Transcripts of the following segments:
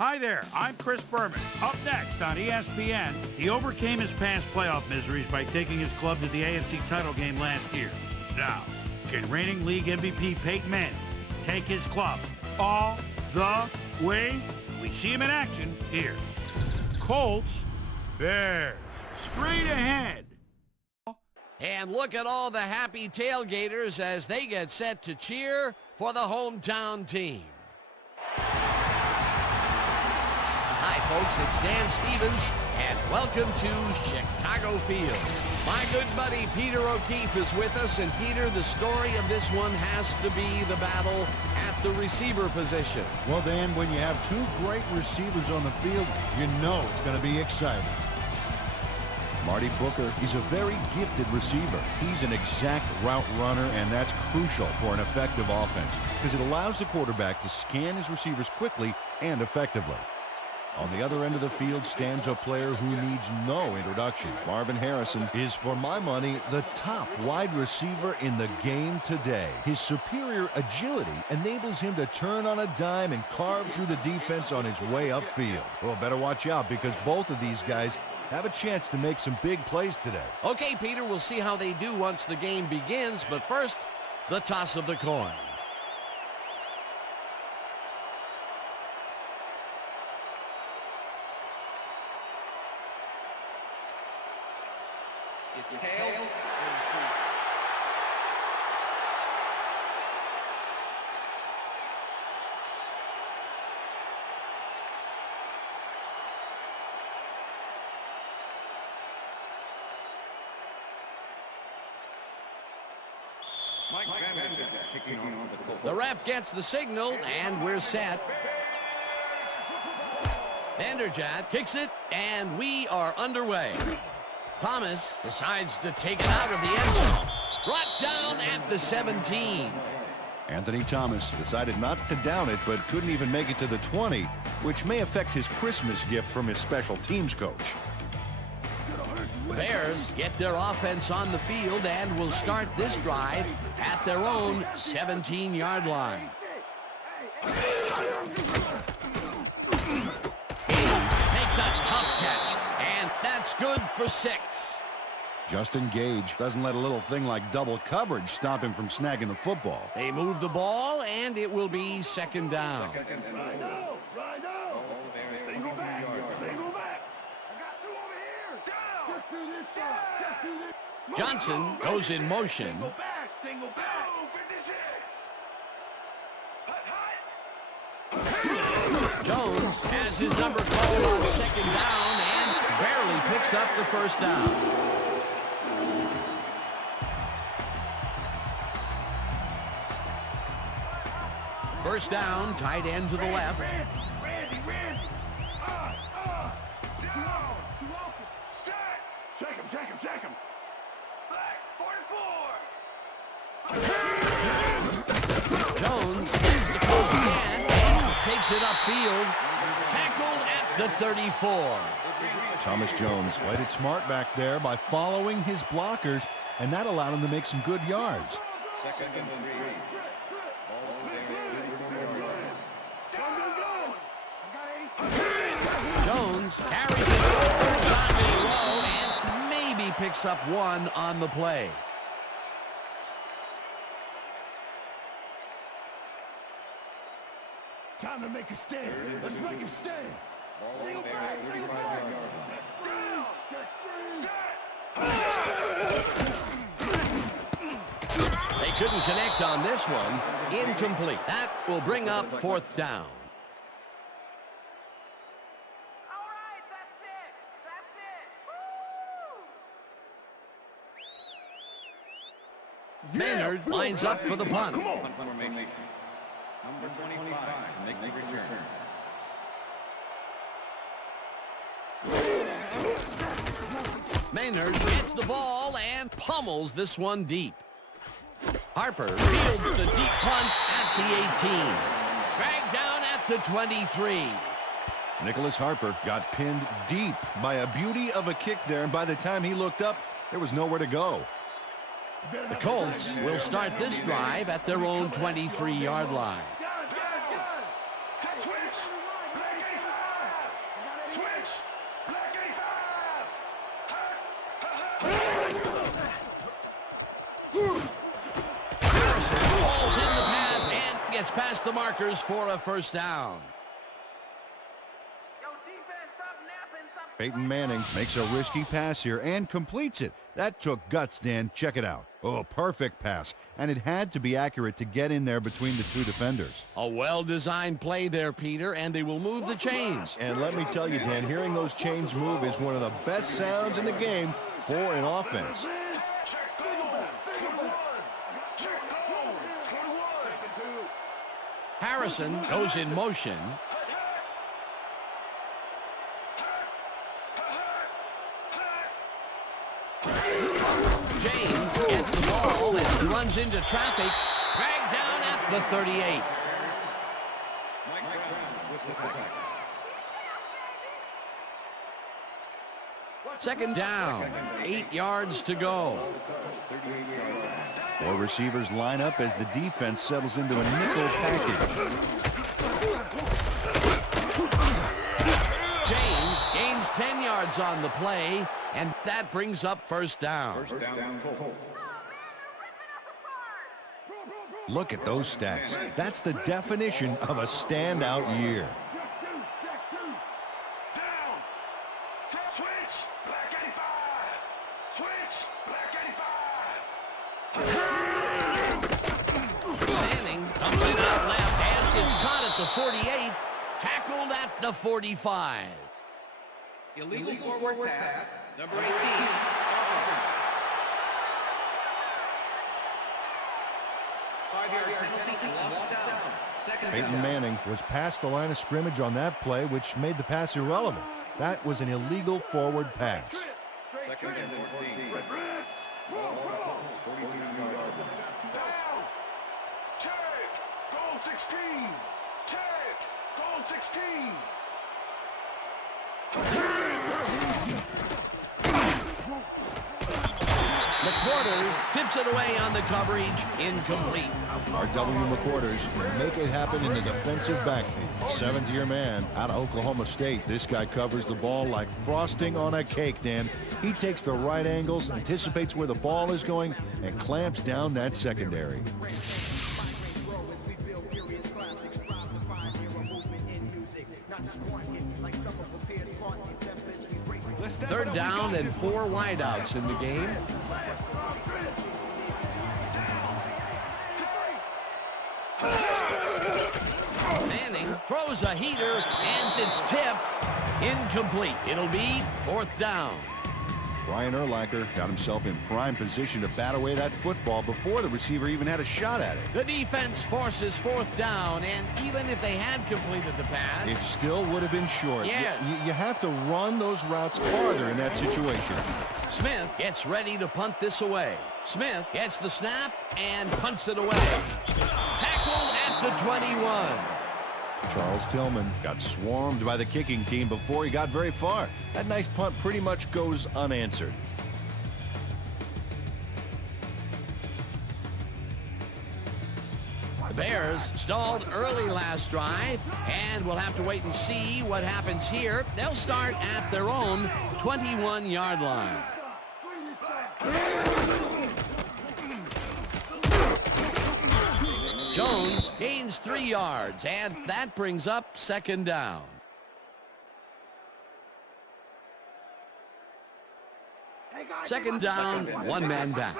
Hi there, I'm Chris Berman. Up next on ESPN, he overcame his past playoff miseries by taking his club to the AFC title game last year. Now, can reigning league MVP Peyton Manning take his club all the way? We see him in action here. Colts, Bears, straight ahead. And look at all the happy tailgaters as they get set to cheer for the hometown team. Hi, folks, it's Dan Stevens, and welcome to Chicago Field. My good buddy Peter O'Keefe is with us, and Peter, the story of this one has to be the battle at the receiver position. Well, Dan, when you have two great receivers on the field, you know it's going to be exciting. Marty Booker, he's a very gifted receiver. He's an exact route runner, and that's crucial for an effective offense because it allows the quarterback to scan his receivers quickly and effectively. On the other end of the field stands a player who needs no introduction. Marvin Harrison is, for my money, the top wide receiver in the game today. His superior agility enables him to turn on a dime and carve through the defense on his way upfield. Well, better watch out because both of these guys have a chance to make some big plays today. Okay, Peter, we'll see how they do once the game begins, but first, the toss of the coin. It's tails. The ref gets the signal, and we're set. Vanderjagt kicks it, and we are underway. Thomas decides to take it out of the end zone. Brought down at the 17. Anthony Thomas decided not to down it, but couldn't even make it to the 20, which may affect his Christmas gift from his special teams coach. The Bears get their offense on the field and will start this drive at their own 17-yard line. Makes a tough catch, and that's good for 6. Justin Gage doesn't let a little thing like double coverage stop him from snagging the football. They move the ball, and it will be second down. Johnson goes in motion. Jones has his number called on second down and barely picks up the first down. First down, tight end to the left. Check him. Jones is the call again and takes it upfield. Tackled at the 34. Thomas Jones played it smart back there by following his blockers, and that allowed him to make some good yards. Second and 3. Jones carries it horizontally low and maybe picks up one on the play. Time to make a stand. Let's make a stand. They couldn't connect on this one. Incomplete. That will bring up fourth down. Maynard lines up for the punt. Number 25 to make the return. Maynard gets the ball and pummels this one deep. Harper fields the deep punt at the 18. Dragged down at the 23. Nicholas Harper got pinned deep by a beauty of a kick there, and by the time he looked up, there was nowhere to go. The Colts will start this drive at their own 23-yard line. Switch! Black 85! Harrison falls in the pass and gets past the markers for a first down. Peyton Manning makes a risky pass here and completes it. That took guts, Dan. Check it out. Oh, perfect pass. And it had to be accurate to get in there between the two defenders. A well-designed play there, Peter, and they will move the chains. And let me tell you, Dan, hearing those chains move is one of the best sounds in the game for an offense. Harrison goes in motion. James gets the ball and runs into traffic, dragged down at the 38. Second down, 8 yards to go. Four receivers line up as the defense settles into a nickel package. James gains 10 yards on the play, and that brings up first down. Look at those stats. That's the definition of a standout year. Manning dumps it out left, and it's caught at the 48, tackled at the 45. Illegal forward pass, number 18. Five-yard penalty, lost down. Second Peyton down. Manning was past the line of scrimmage on that play, which made the pass irrelevant. That was an illegal forward pass. Second and 14. Ball on the Colts, 42-yard line. Down! Check! Goal 16! Check! Goal 16! McQuarters tips it away on the coverage, incomplete. R.W. McQuarters make it happen in the defensive backfield. Seventh-year man out of Oklahoma State. This guy covers the ball like frosting on a cake, Dan. He takes the right angles, anticipates where the ball is going, and clamps down that secondary. Third down and 4 wideouts in the game. Manning throws a heater, and it's tipped. Incomplete. It'll be fourth down. Brian Urlacher got himself in prime position to bat away that football before the receiver even had a shot at it. The defense forces fourth down, and even if they had completed the pass, It still would have been short. Yes. You have to run those routes farther in that situation. Smith gets ready to punt this away. Smith gets the snap and punts it away. Tackled at the 21. Charles Tillman got swarmed by the kicking team before he got very far. That nice punt pretty much goes unanswered. The Bears stalled early last drive, and we'll have to wait and see what happens here. They'll start at their own 21-yard line. Jones gains 3 yards, and that brings up second down. Second down, one man back.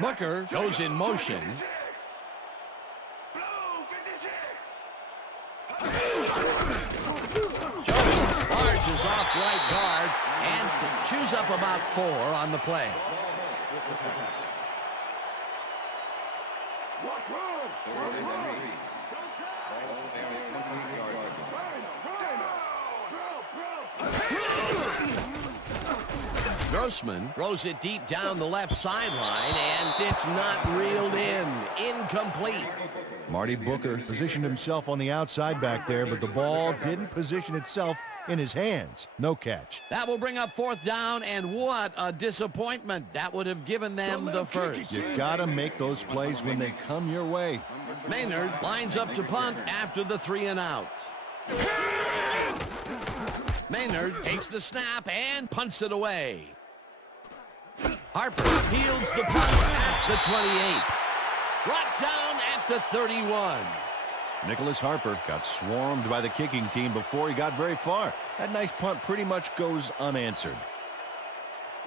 Booker goes in motion. Jones barges off right guard and chews up about 4 on the play. Grossman throws it deep down the left sideline, and it's not reeled in. Incomplete. Marty Booker positioned himself on the outside back there, but the ball didn't position itself in his hands. No catch. That will bring up fourth down, and what a disappointment. That would have given them the first. You got to make those plays when they come your way. Maynard lines up to punt after the 3 and out. Maynard takes the snap and punts it away. Harper fields the punt at the 28. Brought down at the 31. Nicholas Harper got swarmed by the kicking team before he got very far. That nice punt pretty much goes unanswered.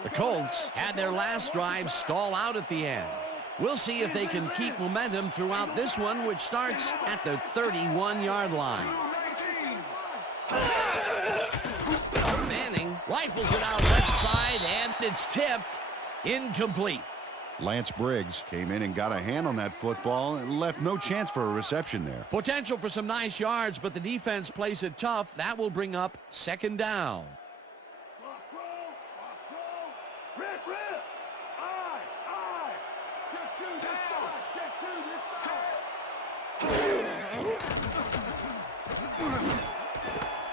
The Colts had their last drive stall out at the end. We'll see if they can keep momentum throughout this one, which starts at the 31-yard line. Manning rifles it out left side, and it's tipped. Incomplete. Lance Briggs came in and got a hand on that football and left no chance for a reception there. Potential for some nice yards, but the defense plays it tough. That will bring up 2nd down.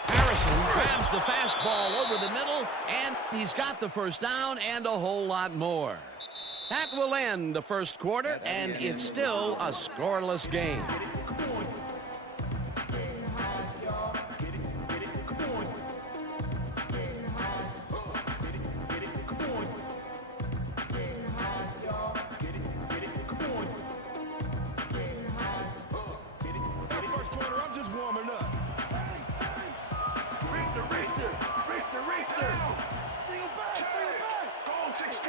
Harrison grabs the fastball over the middle, and he's got the 1st down and a whole lot more. That will end the 1st quarter, and it's still a scoreless game. First quarter, I'm just warming up. Richter. Goal 16.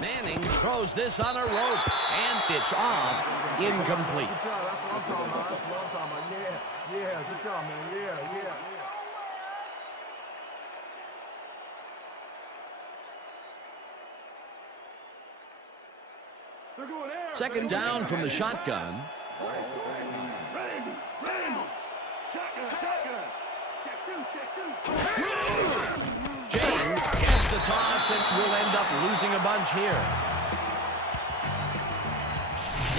Manning throws this on a rope, and it's off. Incomplete. Yeah, good job, man. Yeah. 2nd down from the shotgun. James gets the toss and will end up losing a bunch here.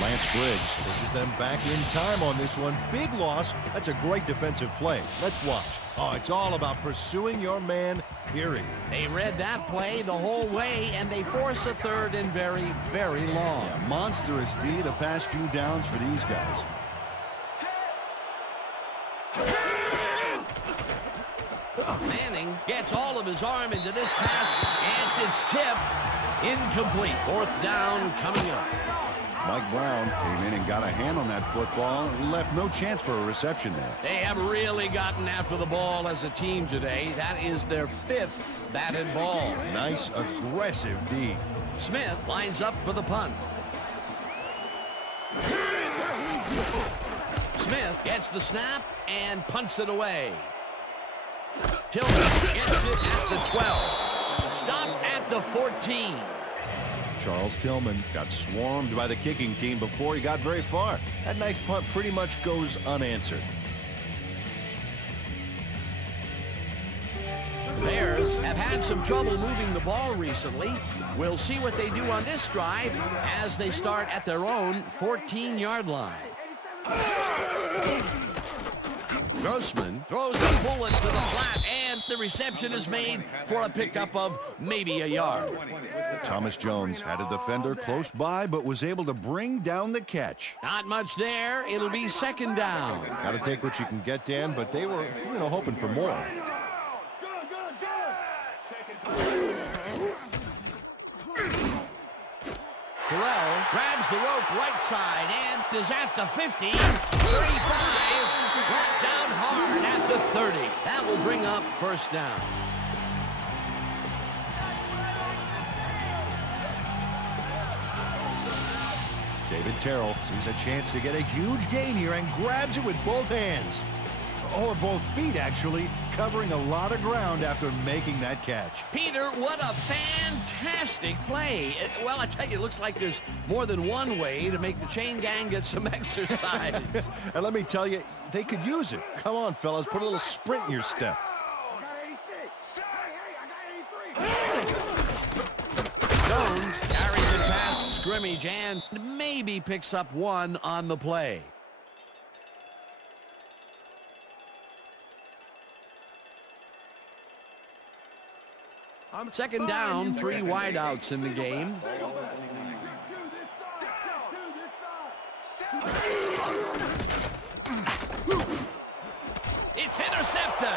Lance Briggs pushes them back in time on this one. Big loss. That's a great defensive play. Let's watch. Oh, it's all about pursuing your man, period. They read that play the whole way, and they force a 3rd and very, very long. Yeah, monstrous D the past few downs for these guys. Manning gets all of his arm into this pass, and it's tipped. Incomplete. 4th down coming up. Mike Brown came in and got a hand on that football and left no chance for a reception there. They have really gotten after the ball as a team today. That is their 5th batted ball. Nice, aggressive D. Smith lines up for the punt. Smith gets the snap and punts it away. Tillman gets it at the 12. Stopped at the 14. Charles Tillman got swarmed by the kicking team before he got very far. That nice punt pretty much goes unanswered. The Bears have had some trouble moving the ball recently. We'll see what they do on this drive as they start at their own 14-yard line. Grossman throws a bullet to the flat, and the reception is made for a pickup of maybe a yard. Thomas Jones had a defender close by, but was able to bring down the catch. Not much there. It'll be 2nd down. Got to take what you can get, Dan, but they were, hoping for more. Terrell grabs the rope right side and is at the 50, 35, brought down hard at the 30. That will bring up 1st down. David Terrell sees a chance to get a huge gain here and grabs it with both hands. Or both feet, actually, covering a lot of ground after making that catch. Peter, what a fantastic play. Well, I tell you, it looks like there's more than one way to make the chain gang get some exercise. And let me tell you, they could use it. Come on, fellas, put a little sprint in your step. Jones carries it past scrimmage and maybe picks up 1 on the play. Second down, 3 wideouts in the game. It's intercepted.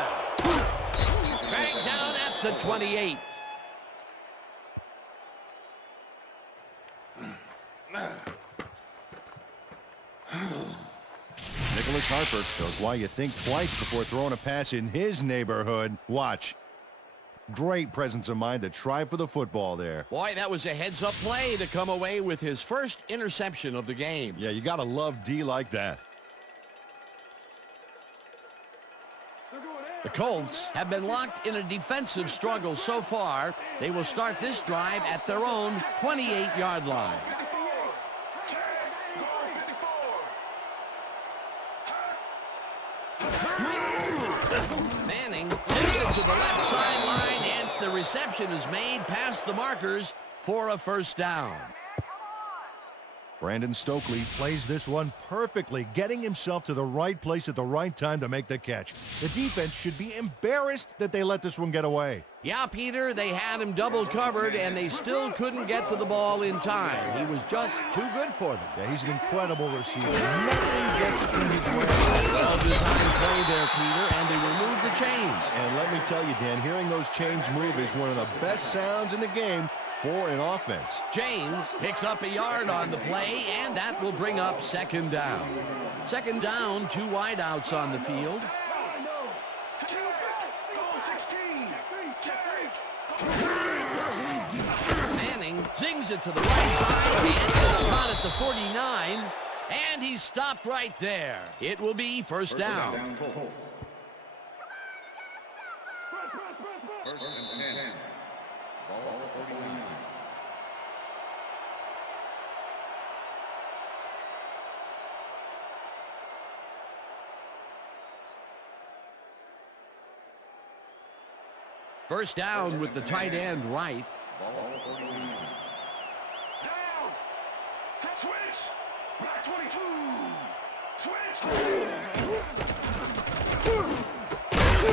Back down at the 28. Nicholas Harper shows why you think twice before throwing a pass in his neighborhood. Watch. Great presence of mind to try for the football there. Boy, that was a heads-up play to come away with his first interception of the game. Yeah, you got to love D like that. The Colts have been locked in a defensive struggle so far. They will start this drive at their own 28-yard line. Manning sends it to the left sideline, and the reception is made past the markers for a first down. Brandon Stokely plays this one perfectly, getting himself to the right place at the right time to make the catch. The defense should be embarrassed that they let this one get away. Yeah, Peter, they had him double covered, and they still couldn't get to the ball in time. He was just too good for them. Yeah, he's an incredible receiver. Nothing gets in his way. Well-designed play there, Peter, and they removed the chains. And let me tell you, Dan, hearing those chains move is one of the best sounds in the game for an offense. James picks up a yard on the play, and that will bring up second down. Second down, 2 wideouts on the field. Manning zings it to the right side, and it's caught at the 49, and he's stopped right there. It will be first down. First and 10. Ball 49. First down with the tight end right. Ball 49. Down. Set switch. Black 22. Switch.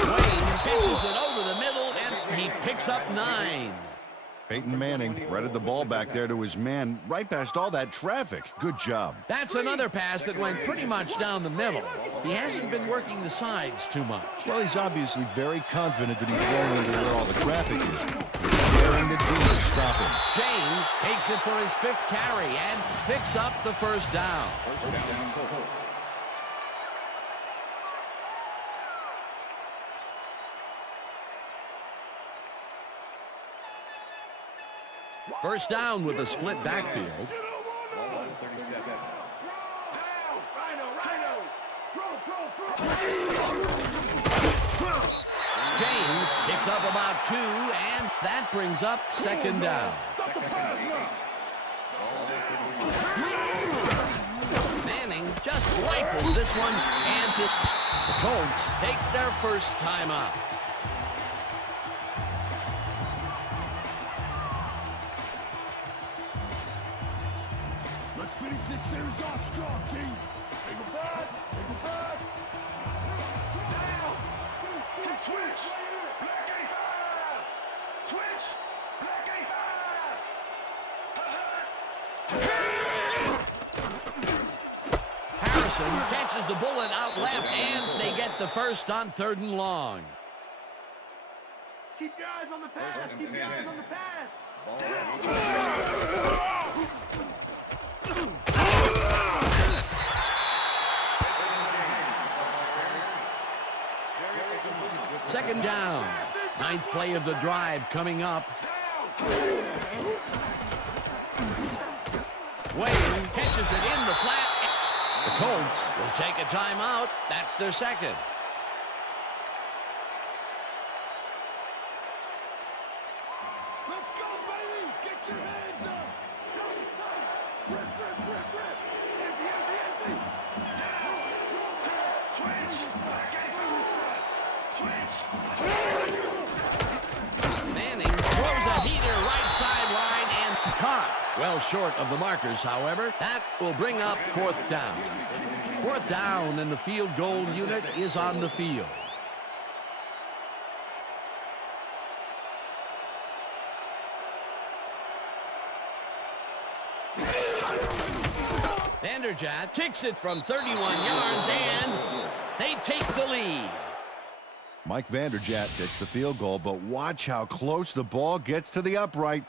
Wayne pitches it over the middle, and he picks up 9. Peyton Manning threaded the ball back there to his man right past all that traffic. Good job. That's another pass that went pretty much down the middle. He hasn't been working the sides too much. Well, he's obviously very confident that he's going into where all the traffic is. Daring the D to stop him. James takes it for his 5th carry and picks up the first down. First down, Colts. First down with a split backfield. Ball 37. James picks up about 2, and that brings up second down. Manning just rifled this one, and the Colts take their first time out. Let's finish this series off strong, team. Take it back. Take it back. Down. Switch. Black 85. Switch. Black 85. Harrison catches the bullet out left, and they get the first on 3rd and long. Keep your eyes on the pass. First and Keep your 10. eyes on the pass. Ball Second down. 9th play of the drive coming up. Wayne catches it in the flat. The Colts will take a timeout. That's their second. Let's go, baby. Get your hands up. Rip. Empty. Switch. Black 85. Switch. Manning throws a heater right sideline and caught. Well short of the markers, however. That will bring up 4th down. 4th down, and the field goal unit is on the field. Vanderjagt kicks it from 31 yards, and they take the lead. Mike Vanderjagt takes the field goal, but watch how close the ball gets to the upright.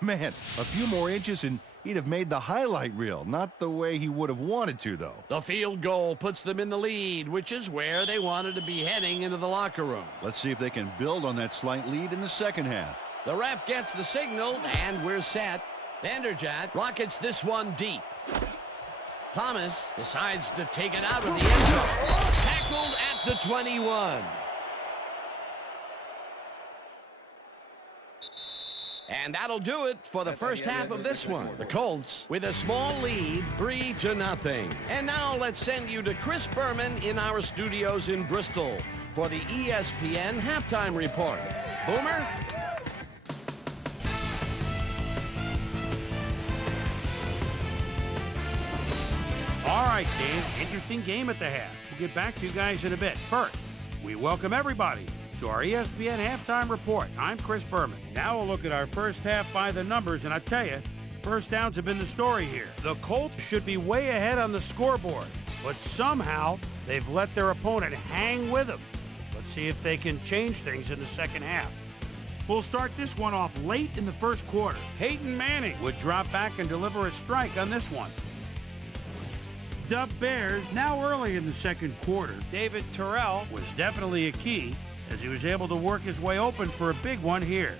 Man, a few more inches and he'd have made the highlight reel. Not the way he would have wanted to, though. The field goal puts them in the lead, which is where they wanted to be heading into the locker room. Let's see if they can build on that slight lead in the second half. The ref gets the signal, and we're set. Vanderjagt rockets this one deep. Thomas decides to take it out of the end zone. Tackled at the 21. And that'll do it for the first half of this one. The Colts with a small lead, 3-0. And now let's send you to Chris Berman in our studios in Bristol for the ESPN Halftime Report. Boomer? All right, Dan, interesting game at the half. We'll get back to you guys in a bit. First, we welcome everybody to our ESPN Halftime Report. I'm Chris Berman. Now we'll look at our first half by the numbers, and I tell you, first downs have been the story here. The Colts should be way ahead on the scoreboard, but somehow they've let their opponent hang with them. Let's see if they can change things in the second half. We'll start this one off late in the first quarter. Peyton Manning would drop back and deliver a strike on this one. The Bears now early in the second quarter. David Terrell was definitely a key as he was able to work his way open for a big one here.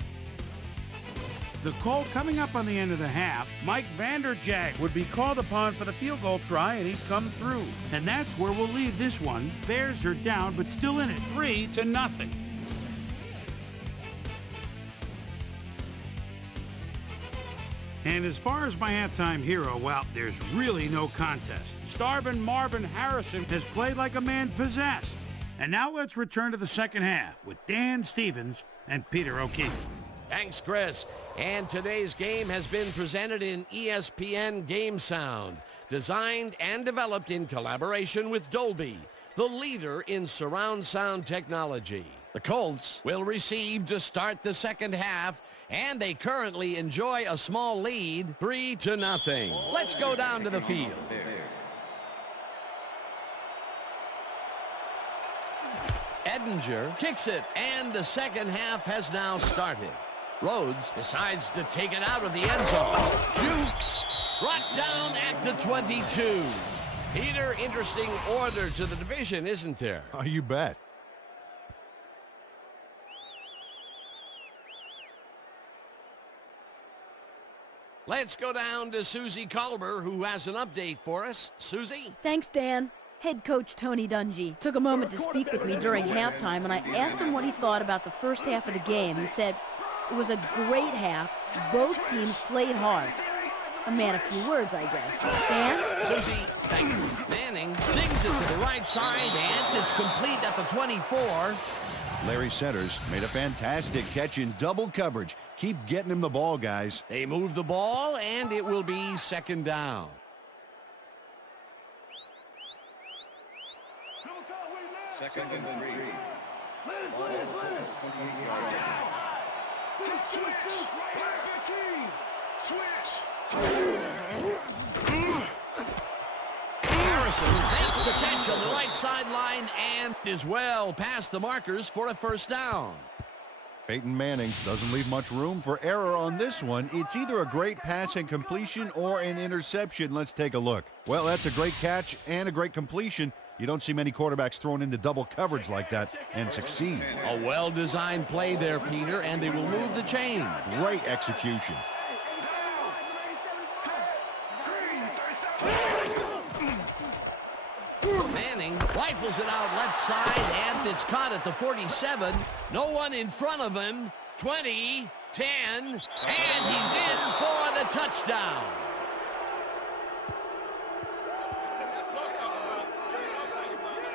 The call coming up on the end of the half, Mike Vanderjagt would be called upon for the field goal try, and he'd come through. And that's where we'll leave this one. Bears are down, but still in it, 3-0. And as far as my halftime hero, well, there's really no contest. Starvin' Marvin Harrison has played like a man possessed. And now let's return to the second half with Dan Stevens and Peter O'Keefe. Thanks, Chris. And today's game has been presented in ESPN Game Sound, designed and developed in collaboration with Dolby, the leader in surround sound technology. The Colts will receive to start the second half, and they currently enjoy a small lead, 3-0. Let's go down to the field. Edinger kicks it, and the second half has now started. Rhodes decides to take it out of the end zone. Jukes brought down at the 22. Peter, interesting order to the division, isn't there? Oh, you bet. Let's go down to Susie Colber, who has an update for us. Susie? Thanks, Dan. Head coach Tony Dungy took a moment to speak with me during halftime, and I asked him what he thought about the first half of the game. He said, it was a great half. Both teams played hard. A man of few words, I guess. Dan? Susie, thank you. Manning sings it to the right side, and it's complete at the 24. Larry Centers made a fantastic catch in double coverage. Keep getting him the ball, guys. They move the ball, and it will be second down. Second and 3. Ball on the Colts 28-yard line. Harrison makes the catch on the right sideline and is well past the markers for a first down. Peyton Manning doesn't leave much room for error on this one. It's either a great pass and completion or an interception. Let's take a look. Well, that's a great catch and a great completion. You don't see many quarterbacks thrown into double coverage like that and succeed. A well-designed play there, Peter, and they will move the chain. Great execution. Manning rifles it out left side, and it's caught at the 47. No one in front of him. 20, 10, and he's in for the touchdown.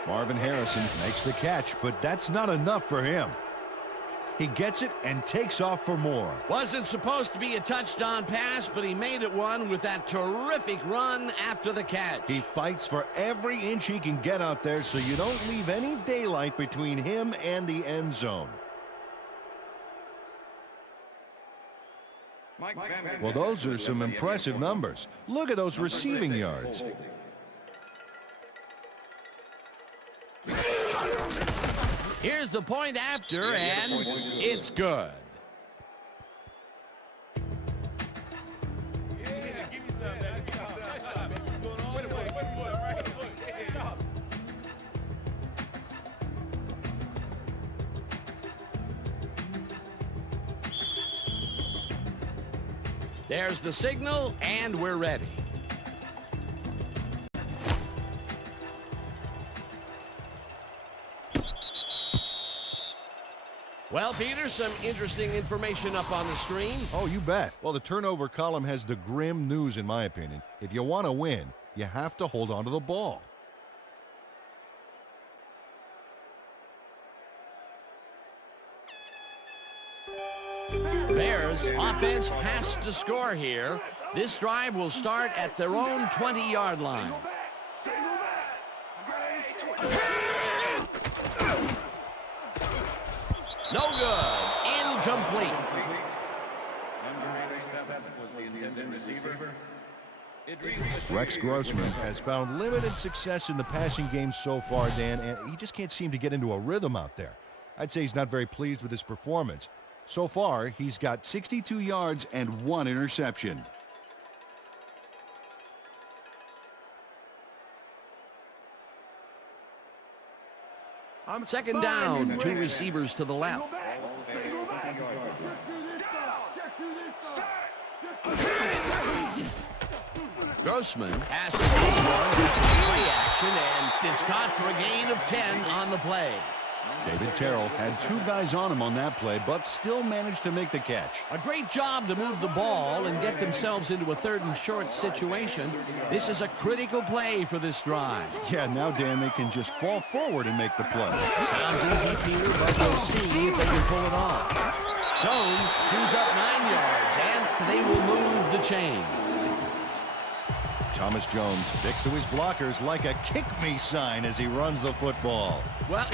Marvin Harrison makes the catch, but that's not enough for him. He gets it and takes off for more. Wasn't supposed to be a touchdown pass, but he made it one with that terrific run after the catch. He fights for every inch he can get out there, so you don't leave any daylight between him and the end zone. Well, those are some impressive numbers. Look at those receiving yards. Here's the point after, and it's good. There's the signal, and we're ready. Well, Peter, some interesting information up on the screen. Oh, you bet. Well, the turnover column has the grim news, in my opinion. If you want to win, you have to hold on to the ball. Bears offense has to score here. This drive will start at their own 20-yard line. No good. Incomplete. Number 87 was the intended receiver. Rex Grossman has found limited success in the passing game so far, Dan, and he just can't seem to get into a rhythm out there. I'd say he's not very pleased with his performance. So far, he's got 62 yards and 1 interception. Second down, 2 receivers to the left. Grossman passes this one after play action, and it's caught for a gain of 10 on the play. David Terrell had 2 guys on him on that play, but still managed to make the catch. A great job to move the ball and get themselves into a 3rd and short situation. This is a critical play for this drive. Yeah, now, Dan, they can just fall forward and make the play. Sounds easy, Peter, but we'll see if they can pull it off. Jones chews up 9 yards, and they will move the chains. Thomas Jones sticks to his blockers like a kick-me sign as he runs the football. Well,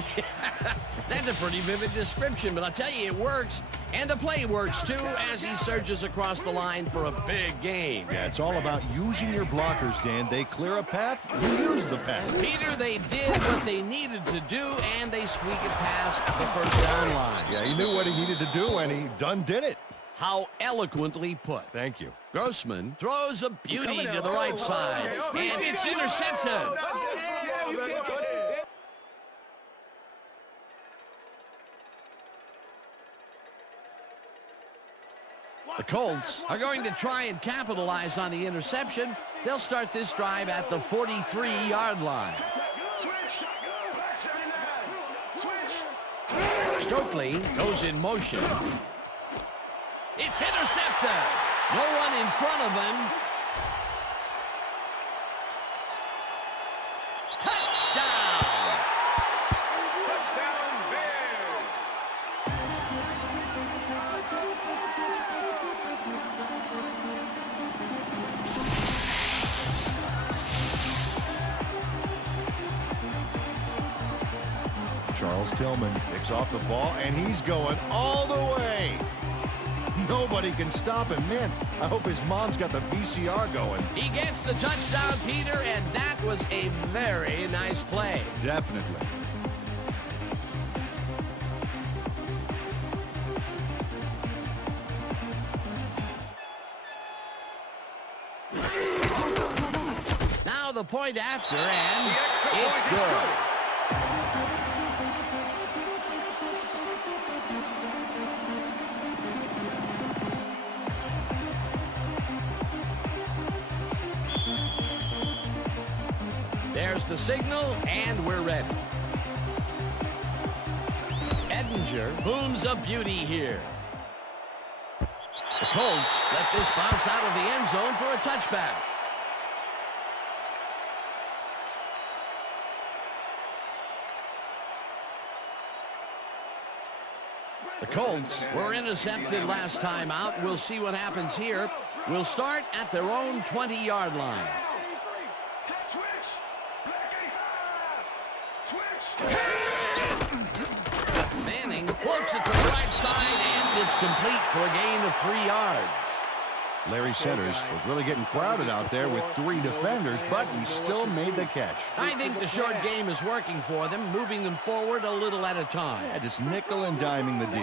that's a pretty vivid description, but I'll tell you, it works. And the play works, too, as he surges across the line for a big gain. Yeah, it's all about using your blockers, Dan. They clear a path, you use the path. Peter, they did what they needed to do, and they squeak it past the first down line. Yeah, he knew what he needed to do, and he done did it. How eloquently put. Thank you. Grossman throws a beauty to the right side, and it's intercepted. The Colts are going to try and capitalize on the interception. They'll start this drive at the 43-yard line. Stokely goes in motion. It's intercepted. No one in front of him. Touchdown! Touchdown, Bears! Charles Tillman picks off the ball, and he's going all the way. Nobody can stop him, man. I hope his mom's got the VCR going. He gets the touchdown, Peter, and that was a very nice play. Definitely. Now the point after, and it's good. There's the signal, and we're ready. Edinger booms a beauty here. The Colts let this bounce out of the end zone for a touchback. The Colts were intercepted last time out. We'll see what happens here. We'll start at their own 20-yard line. Manning floats it to the right side, and it's complete for a gain of 3 yards. Larry Centers was really getting crowded out there with 3 defenders, but he still made the catch. I think the short game is working for them, moving them forward a little at a time. Yeah, just nickel and diming the D.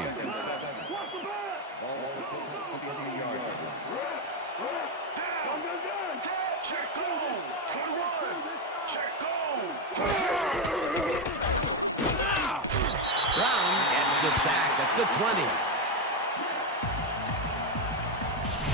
Brown gets the sack at the 20.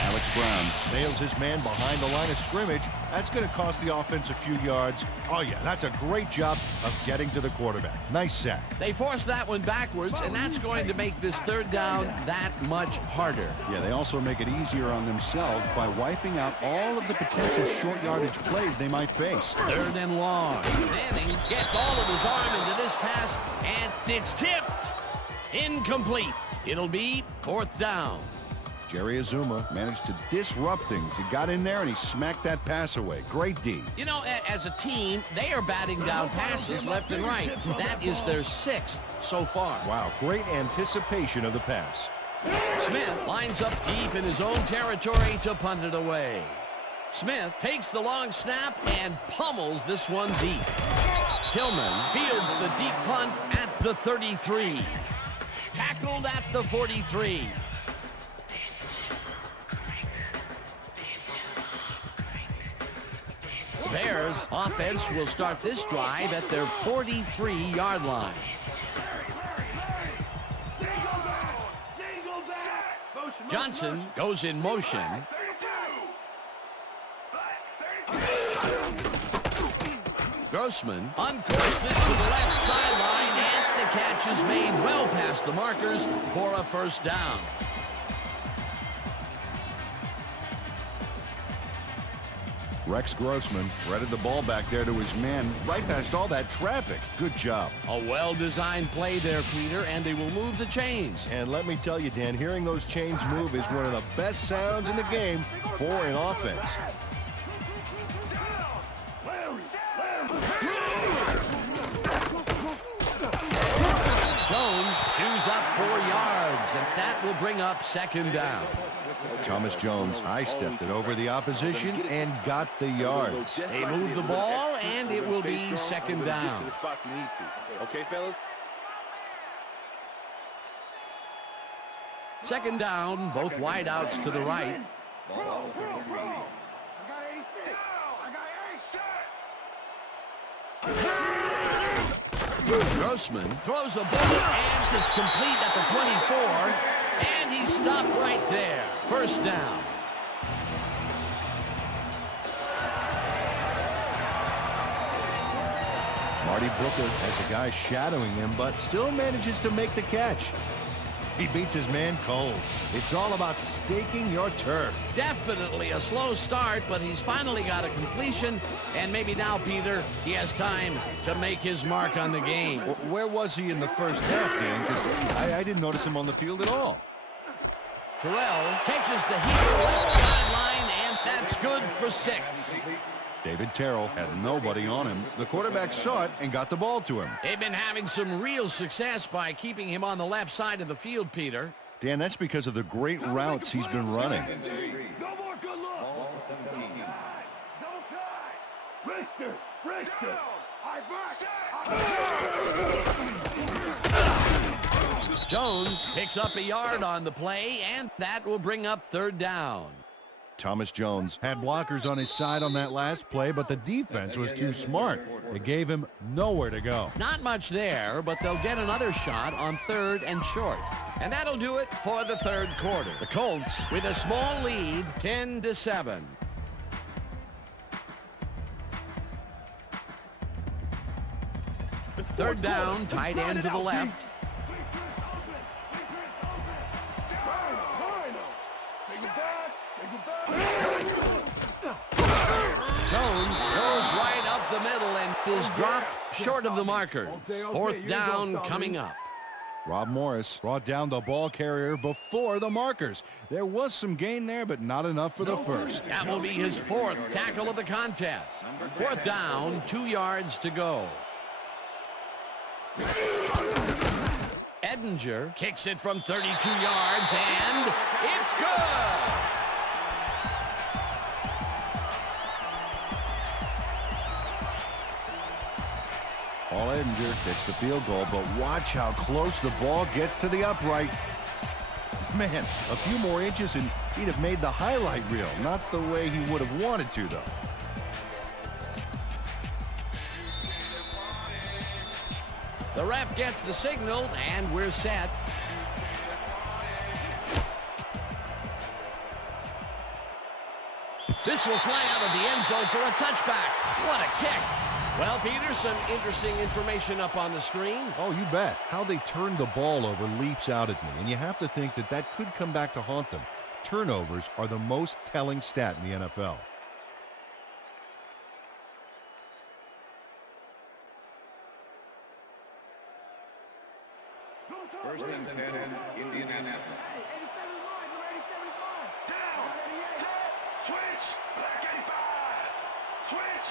Alex Brown nails his man behind the line of scrimmage. That's going to cost the offense a few yards. Oh, yeah, that's a great job of getting to the quarterback. Nice sack. They forced that one backwards, and that's going to make this third down that much harder. Yeah, they also make it easier on themselves by wiping out all of the potential short yardage plays they might face. Third and long. Manning gets all of his arm into this pass, and it's tipped. Incomplete. It'll be fourth down. Jerry Azuma managed to disrupt things. He got in there and he smacked that pass away. Great D. You know, as a team, they are batting down passes left and right. That is their 6th so far. Wow, great anticipation of the pass. Smith lines up deep in his own territory to punt it away. Smith takes the long snap and pummels this one deep. Tillman fields the deep punt at the 33. Tackled at the 43. Bears offense will start this drive at their 43-yard line. Johnson goes in motion. Grossman uncourses this to the left sideline, and the catch is made well past the markers for a first down. Rex Grossman threaded the ball back there to his man right past all that traffic. Good job. A well-designed play there, Peter, and they will move the chains. And let me tell you, Dan, hearing those chains move is one of the best sounds in the game for an offense. Jones chews up 4 yards, and that will bring up second down. Thomas Jones high-stepped it over the opposition and got the yards. They move the ball, and it will be second down. Okay, fellas? Second down, both wideouts to the right. Grossman throws a bullet, and it's complete at the 24, and he stopped right there. First down. Marty Booker has a guy shadowing him, but still manages to make the catch. He beats his man cold. It's all about staking your turf. Definitely a slow start, but he's finally got a completion, and maybe now, Peter, he has time to make his mark on the game. Where was he in the first half, Dan? Because I didn't notice him on the field at all. Terrell catches the heater left sideline, and that's good for 6. David Terrell had nobody on him. The quarterback saw it and got the ball to him. They've been having some real success by keeping him on the left side of the field, Peter. Dan, that's because of the great routes he's been running. No more good luck. Ball 17. Double tie. Richter. Richter. Jones picks up a yard on the play, and that will bring up third down. Thomas Jones had blockers on his side on that last play, but the defense was too smart. It gave him nowhere to go. Not much there, but they'll get another shot on third and short. And that'll do it for the third quarter. The Colts with a small lead, 10-7. Third down, tight end to the left. Jones goes right up the middle and is dropped short of the marker. Fourth down coming up. Rob Morris brought down the ball carrier before the markers. There was some gain there, but not enough for the first. That will be his 4th tackle of the contest. Fourth down, 2 yards to go. Edinger kicks it from 32 yards, and it's good! Paul Edinger gets the field goal, but watch how close the ball gets to the upright. Man, a few more inches and he'd have made the highlight reel. Not the way he would have wanted to, though. The ref gets the signal, and we're set. This will fly out of the end zone for a touchback. What a kick. Well, Peter, some interesting information up on the screen. Oh, you bet. How they turned the ball over leaps out at me, and you have to think that that could come back to haunt them. Turnovers are the most telling stat in the NFL. First and 10, Indianapolis. Down, set, switch, black 85, switch.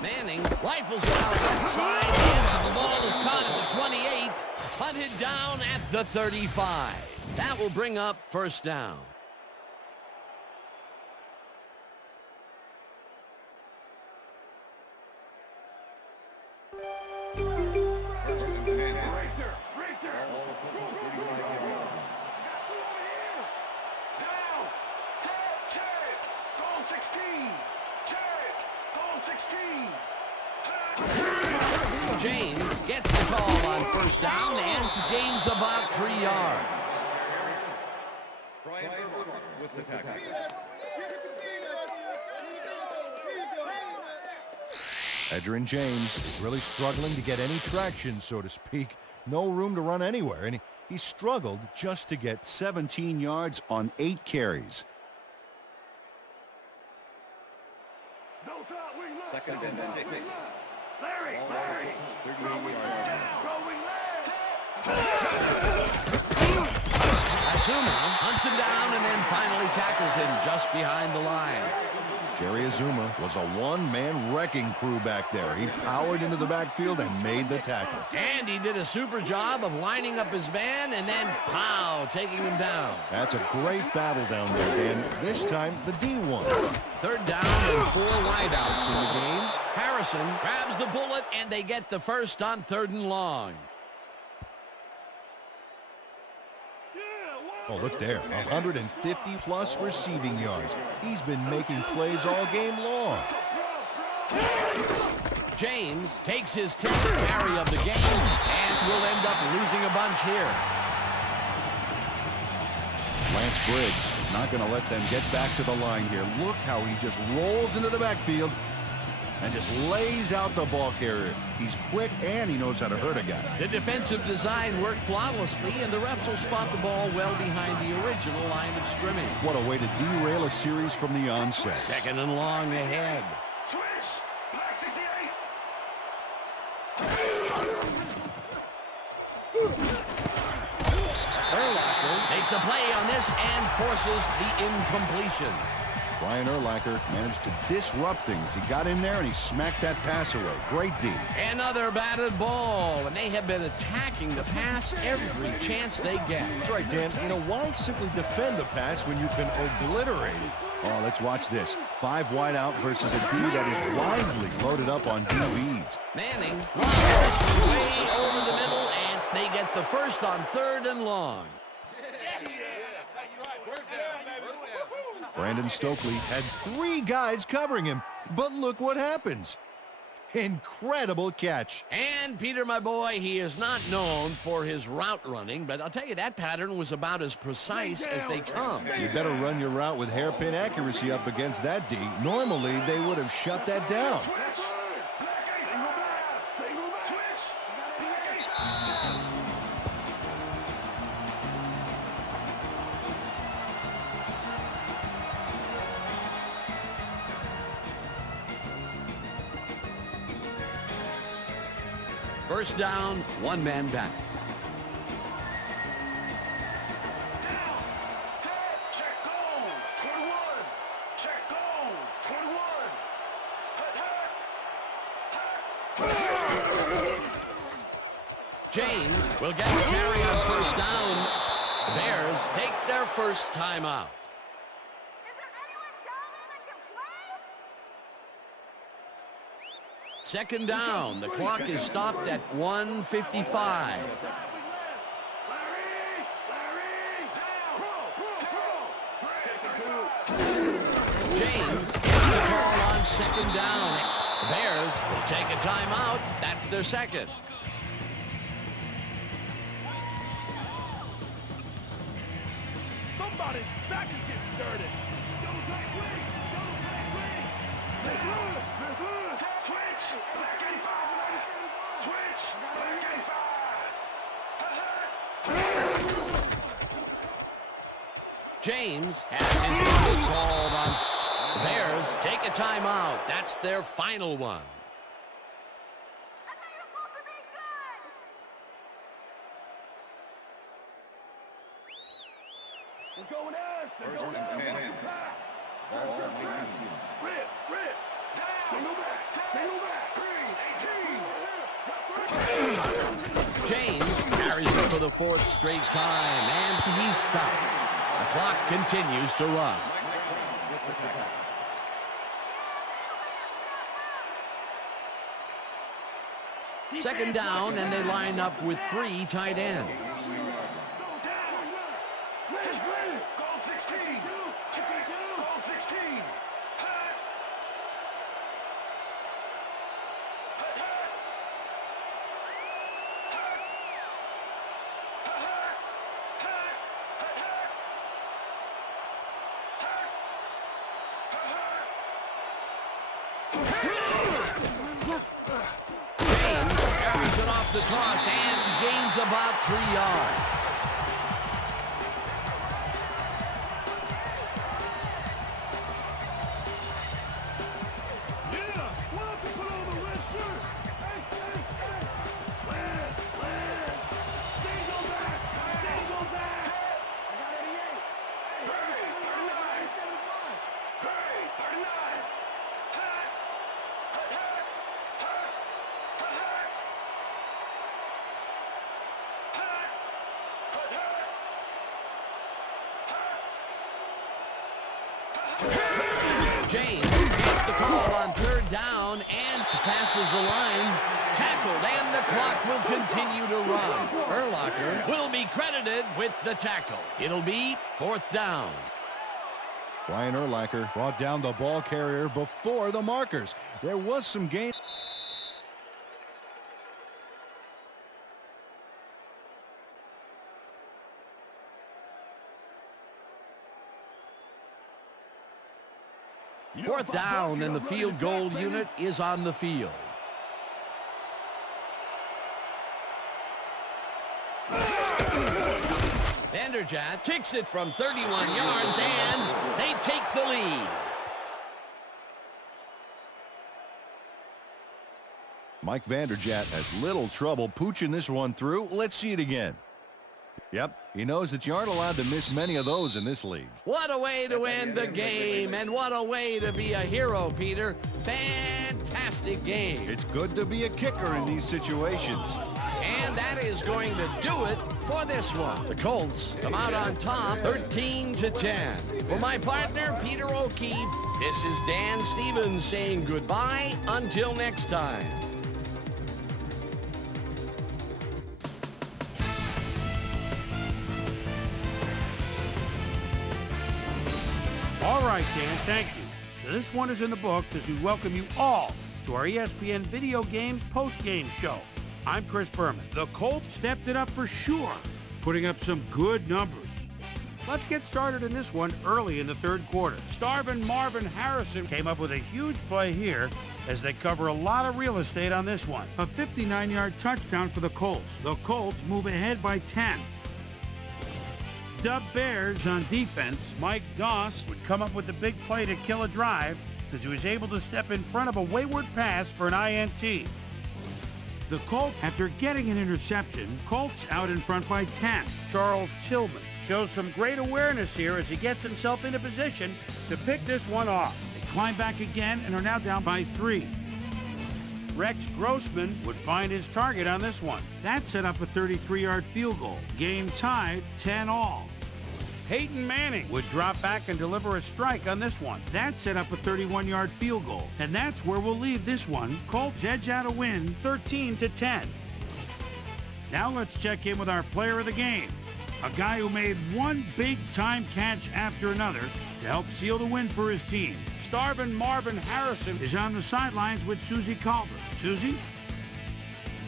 Manning rifles it out left side, and the ball is caught at the 28, hunted down at the 35. That will bring up first down. First and 10, Richter. all the Colts 35 yards. Down, set, check, goal 16, check, goal 16. James gets the call on first down and gains about 3 yards. Brian Urlacher with the tackle. Edgerrin James is really struggling to get any traction, so to speak. No room to run anywhere, and he struggled just to get 17 yards on 8 carries. No top, wing left. Second and 6. Larry, All Larry. the Colts 38 yards. Throwing left. Azuma hunts him down and then finally tackles him just behind the line. Jerry Azuma was a one-man wrecking crew back there. He powered into the backfield and made the tackle. And he did a super job of lining up his man and then, pow, taking him down. That's a great battle down there, Dan. This time, the D won. Third down and 4 wideouts in the game. Harrison grabs the bullet, and they get the first on 3rd and long. Oh, look there, 150-plus receiving yards. He's been making plays all game long. James takes his 10th carry of the game and will end up losing a bunch here. Lance Briggs not going to let them get back to the line here. Look how he just rolls into the backfield and just lays out the ball carrier. He's quick and he knows how to hurt a guy. The defensive design worked flawlessly, and the refs will spot the ball well behind the original line of scrimmage. What a way to derail a series from the onset. 2nd and long ahead. Switch, black 68. Urlacher makes a play on this and forces the incompletion. Brian Urlacher managed to disrupt things. He got in there and he smacked that pass away. Great D. Another batted ball, and they have been attacking the pass every chance they get. That's right, Dan. You know, why simply defend the pass when you can obliterate it? Oh, let's watch this. 5 wide out versus a D that is wisely loaded up on DBs. Manning lobs this way over the middle, and they get the first on 3rd and long. Brandon Stokely had 3 guys covering him, but look what happens. Incredible catch. And Peter, my boy, he is not known for his route running, but I'll tell you, that pattern was about as precise as they come. You better run your route with hairpin accuracy up against that D. Normally, they would have shut that down. First down, 1 man back. Check goal, 21. Check goal, 21. James will get the carry on first down. The Bears take their first timeout. Second down. The clock is stopped at 1:55. James gets the call on second down. The Bears will take a timeout. That's their second. Somebody's back is getting dirty. Switch! Black 85! Switch! Black 85! James has his field called on. The Bears take a timeout. That's their final one. We're going in! First and 10. Ball on the line. Rip! Single back! 18! James carries it for the fourth straight time, and he's stopped. The clock continues to run. Second down, and they line up with 3 tight ends. Goal 16! Goal 16! Carries it off the toss and gains about 3 yards. James gets the call on third down and passes the line. Tackled, and the clock will continue to run. Urlacher will be credited with the tackle. It'll be fourth down. Brian Urlacher brought down the ball carrier before the markers. There was some gain. Fourth down, and the field goal unit is on the field. Vanderjagt kicks it from 31 yards, and they take the lead. Mike Vanderjagt has little trouble pooching this one through. Let's see it again. Yep, he knows that you aren't allowed to miss many of those in this league. What a way to end the game, and what a way to be a hero, Peter. Fantastic game. It's good to be a kicker in these situations. And that is going to do it for this one. The Colts come out on top 13-10. For my partner, Peter O'Keefe, this is Dan Stevens saying goodbye until next time. All right, Dan, thank you. So this one is in the books as we welcome you all to our ESPN Video Games post-game show. I'm Chris Berman. The Colts stepped it up for sure, putting up some good numbers. Let's get started in this one early in the third quarter. Starvin' Marvin Harrison came up with a huge play here as they cover a lot of real estate on this one. A 59-yard touchdown for the Colts. The Colts move ahead by 10. Dub Bears on defense. Mike Doss would come up with the big play to kill a drive as he was able to step in front of a wayward pass for an INT. The Colts, after getting an interception, Colts out in front by 10. Charles Tillman shows some great awareness here as he gets himself into position to pick this one off. They climb back again and are now down by 3. Rex Grossman would find his target on this one. That set up a 33-yard field goal. Game tied 10-all. Peyton Manning would drop back and deliver a strike on this one. That set up a 31-yard field goal, and that's where we'll leave this one. Colts edge out a win, 13-10. Now let's check in with our player of the game, a guy who made one big-time catch after another to help seal the win for his team. Starvin' Marvin Harrison is on the sidelines with Susie Culver. Susie?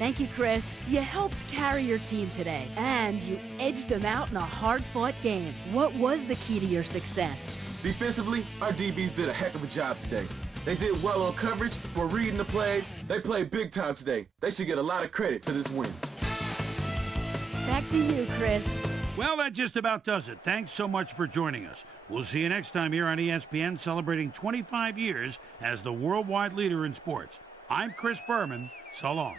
Thank you, Chris. You helped carry your team today, and you edged them out in a hard-fought game. What was the key to your success? Defensively, our DBs did a heck of a job today. They did well on coverage, were reading the plays. They played big time today. They should get a lot of credit for this win. Back to you, Chris. Well, that just about does it. Thanks so much for joining us. We'll see you next time here on ESPN, celebrating 25 years as the worldwide leader in sports. I'm Chris Berman. So long.